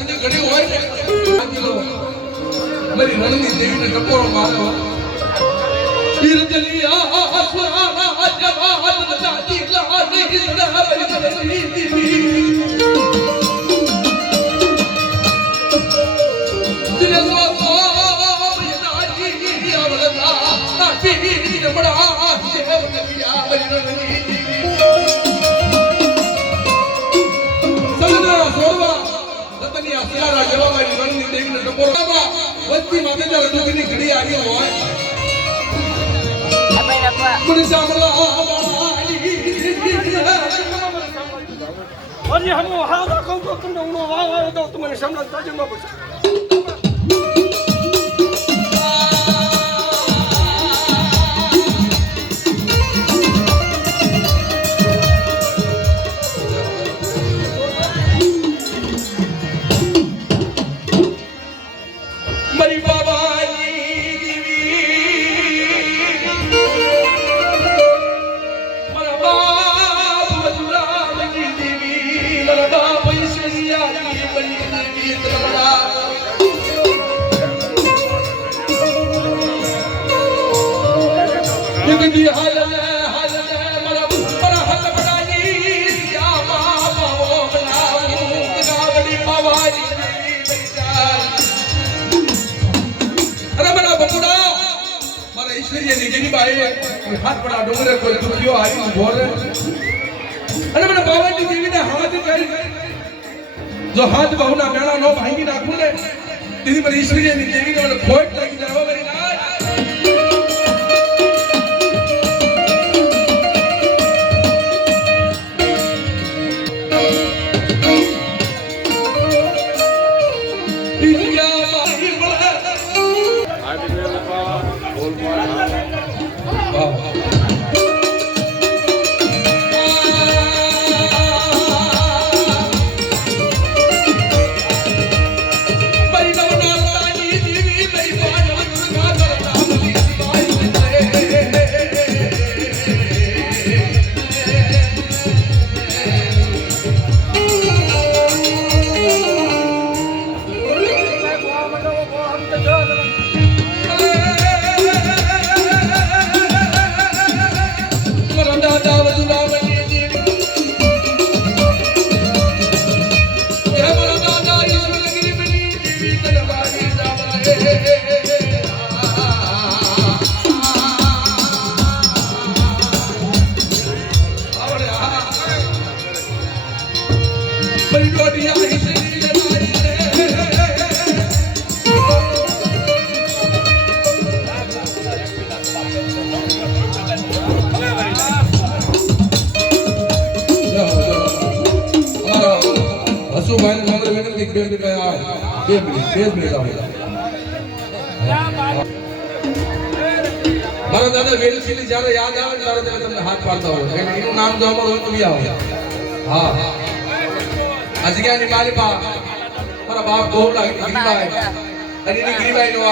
કદી ઘડી હોય ને મારી રણની દેવીને ટકોરો મારો ઈરજલિયા આસુરા જવાન દાદી લાની સદા બરી દેવી દિલવા યાદી આવલતા તાતી બડા દેવ નબિયા બરી રણની સિયારા જેવા મારી રણની દેવીને ટકોરો વસ્તી માં તેજા રજૂની ઘડી આવી હોય મને સાંભળો અરે હમ હાદા કહું તો તમને ઉનો વાવ આવે તો તમને સાંભળતા જ ન પડશે दी हाल मरा पर हल बड़ानी या बाबा वो बनाऊ गावड़ी पवारी अरे बड़ा बमुड़ा मारा ईश्वरीय ने जेनी बाई हाथ बड़ा डोंगरे कोई दुखियो आई बोले अरे बड़ा बाबा की देवी ने हाथ कर जो हाथ बहुना मेणा नो भांगी नाखू ने दीदी पर ईश्वरीय ने देवी ने મને ખોટ લાગી જાવ मेरी ना મારો દાદા વેલસીલી જ્યારે યાદ આવે ને ત્યારે તમને હાથ પાડતા હોય એટલે એનું નામ જો અમારું હોય તો બી આવે હા આ જગ્યાની મારી બા મારા બાપ બહુ લાગી ગીરીબાઈ અને એની ગીરીબાઈ નો